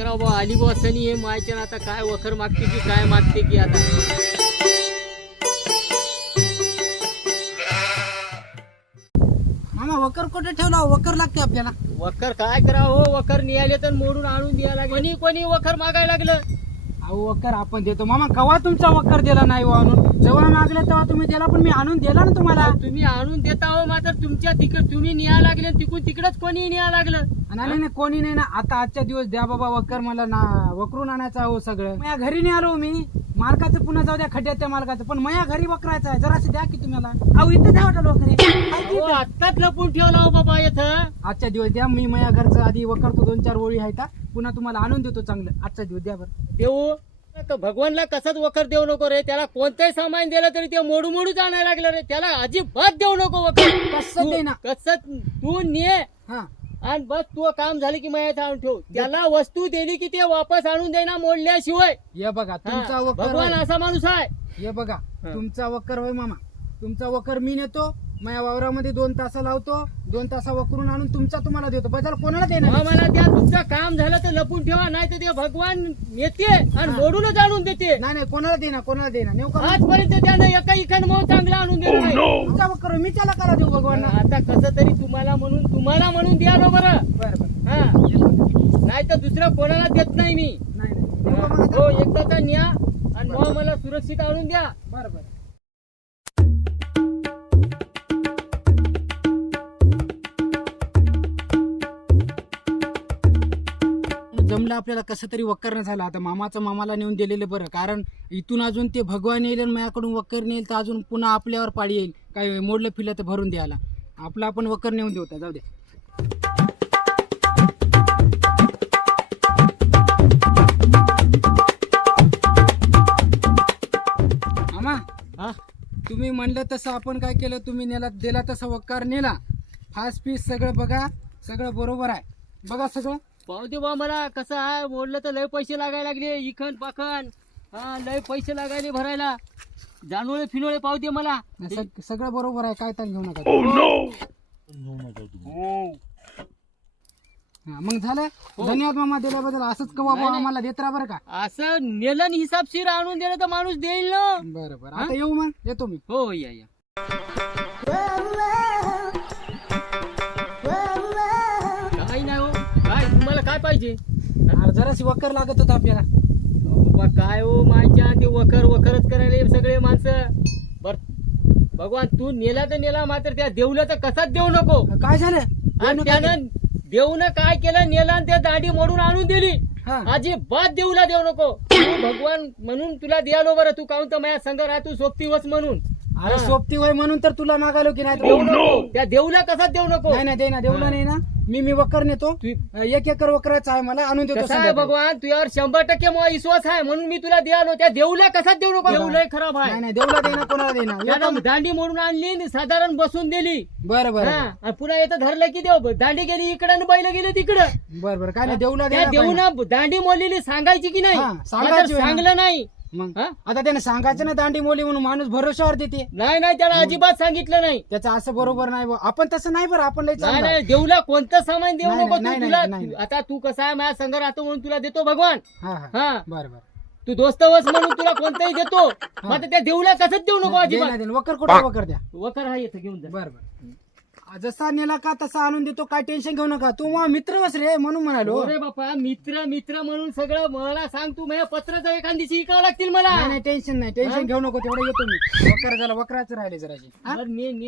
करावं बा आली बा सनी हे मायच्या आता काय वखर मागते की काय मागते की आता? मामा वकर कुठे ठेवला वकर लागते आपल्याला. वखर काय करावं हो? वखर निघाले तर मोडून आणून द्यायला लागले. कोणी कोणी वखर मागायला लागलं? अहो वकर आपण देतो. मामा कवा तुमचा वकर दिला नाही हो आणून? जेव्हा मागले तेव्हा तुम्ही दिला पण मी आणून दिला ना तुम्हाला. तुम्ही आणून देता हो मात्र तुमच्या तिकड तुम्ही निया लागले आणि तिकडून तिकडच कोणी निया लागलं? आणि नाही नाही कोणी नाही ना. आता आजच्या दिवस द्या बाबा वकर मला ना वकरून आणायचं हो सगळं. माझ्या घरी नाही आलो मी. मालकाचं पुन्हा जाऊ द्या खड्ड्यात त्या मालकाचं. पण माझ्या घरी वकरायचं आहे. जरासं द्या की तुम्हाला. अहो इथं द्या वाटलं अहो? आत्ताच लपून ठेवला हो बाबा इथं. आजच्या दिवस द्या. मी माझ्या घरचं आधी वकरतो दोन चार ओळी आहे का? पुन्हा तुम्हाला आणून देतो चांगलं आजच्या दिवस द्या बरं. देऊ? तर भगवानला कसंच वखर देऊ नको रे. त्याला कोणतंही सामान दिलं तरी ते मोडू मोडूच आणायला लागलं रे. त्याला अजिबात देऊ नको वखर. कसं देईना? कसं तू ने. हा. आणि बस तू काम झालं की माझ्या आणून ठेव. त्याला वस्तू दिली की ते वापस आणून देणार मोडल्याशिवाय. हे बघा तुमचा वकर भगवान होय. असा माणूस आहे. हे बघा हा. तुमचा वकर होय मामा. तुमचा वकर मी नेतो. माझ्या वावरामध्ये दोन तासा लावतो दोन तासा वकरून आणून तुमचा तुम्हाला देतो. बदल कोणाला देणार मला त्या तुमचं काम झालं तर लपून ठेवा नाही तर ते भगवान येते आणि मोडूनच आणून देते. नाही नाही कोणाला देणार कोणाला देणार? नेऊ का आजपर्यंत त्यानं एका इकड मग चांगला आणून दिलं नाही. तुमचा वकर होय, मी त्याला करा देऊ भगवान आता कसं तरी तुम्हाला म्हणून तुम्हाला म्हणून द्या ना बरं. बरं हा. नाही तर दुसरं कोणाला देत नाही मी. नाही? हो. एकदाचा न्या आणि मग मला सुरक्षित आणून द्या. बरं बरं. जमलं आपल्याला कसं तरी वक्कर झालं. आता मामाचं मामाला नेऊन दिलेलं बरं. कारण इथून अजून ते भगवान येईल आणि माझ्याकडून वक्कर नेईल तर अजून पुन्हा आपल्यावर पाळी येईल. काय मोडलं फिरलं तर भरून द्यायला. आपलं आपण वक्कर नेऊन देऊ जाऊ दे. मामा हा? तुम्ही म्हणलं तसं आपण काय केलं? तुम्ही नेला दिला तसा वकार नेला. फास्ट पीस सगळं बघा. सगळं बरोबर आहे. बघा सगळं. पाहू दे बा मला कसं आहे? मोडलं तर लय पैसे लागायला लागले इखन पाखन. हा लय पैसे लागायले भरायला. जानोळे फिनोळे पाहू दे मला. सग- सगळं बरोबर आहे काय ताण घेऊ नका. तुम्ही. हा, मग झालं? धन्यवाद मामा दिल्याबद्दल. असंच कवा नाही. आम्हाला देत राहा बरं का? असं नेलं आणि हिसाबशीर आणून दिलं तर माणूस देईल ना. बरं बरं. आता येऊ मग? येतो मी. हो हो, या या. पाहिजे हा, जराशी वकर लागत होता आपल्याला. बाबा काय हो मायच्या ते वखर वखरच करायला सगळे माणसं. बर भगवान तू नेला तर नेला मात्र त्या देऊला तर कसाच देऊ नको? काय झालं? आणि त्यानं देऊन काय केलं नेला आणि त्या दाढी मोडून आणून दिली. हा. अजिबात देऊला देऊ नको. तू भगवान म्हणून तुला द्यालो बरं तू काहून तर माझ्या संग राहतो सोबती वस म्हणून. अरे हा. सोबती वय म्हणून तर तुला मागालो की नाही? तर नको. त्या देऊला कसाच देऊ नको? नाही नाही दे ना देऊला नाही ना. मी मी वकर नेतो. तू- एक एकर वकराचा आहे मला आणून देतो कसं आहे संध्याकाळी. भगवान? तुझ्यावर शंभर टक्के मला विश्वास आहे म्हणून मी तुला द्यालो त्या देऊला कसाच देऊ नको? देऊ लय खराब नाही आहे नाही देऊला देणार कोणाला देणार? त्यानं. दांडी मोडून आणली आणि साधारण बसून दिली. बरं बरं हा, आणि पुन्हा येतं धरलं की देव. दांडी गेली इकडं आणि बैल गेले तिकडं. बरं बरं. काय नाही देऊला त्या पाहिजे. देऊन दांडी मोडलेली सांगायची की नाही? हा, सांगायची होय ना. सांगलं नाही. मग? हा? आता त्याने सांगायचं ना दांडी मोली म्हणून माणूस भरोशावर देते. नाही नाही त्याला अजिबात सांगितलं नाही. त्याचं असं बरोबर नाही बुवा. आपण तसं नाही बरं आपण लय नाही चांगलं आहे. नाही देऊला कोणतं सामान देऊ नाही, नको नाही, तू नाही, तुला? नाही, नाही. आता तू कसा आहे माझ्या संघ राहतो म्हणून तुला देतो भगवान. हा हा. हा. बरं बरं. तू दोस्त वस म्हणून तुला कोणताही देतो. मात्र त्या देऊला कसंच देऊ नको दे अजिबात. दे ना. वकर कुठे वकर द्या. वकर हा येतं घेऊन जा. बरं बरं. जसा नेला का तसा आणून देतो? काय टेन्शन घेऊ नका. तू मग मित्र वस रे म्हणून म्हणालो. अरे बापा मित्र मित्र म्हणून सगळं मला सांग तू. माझ्या पत्राचं एखादीशी शिकावं लागतील मला. नाही नाही टेन्शन नाही. टेन्शन घेऊ नको तेवढं येतो मी. वकर झाला वकराच राहिले जराशी. हा? बरं, ने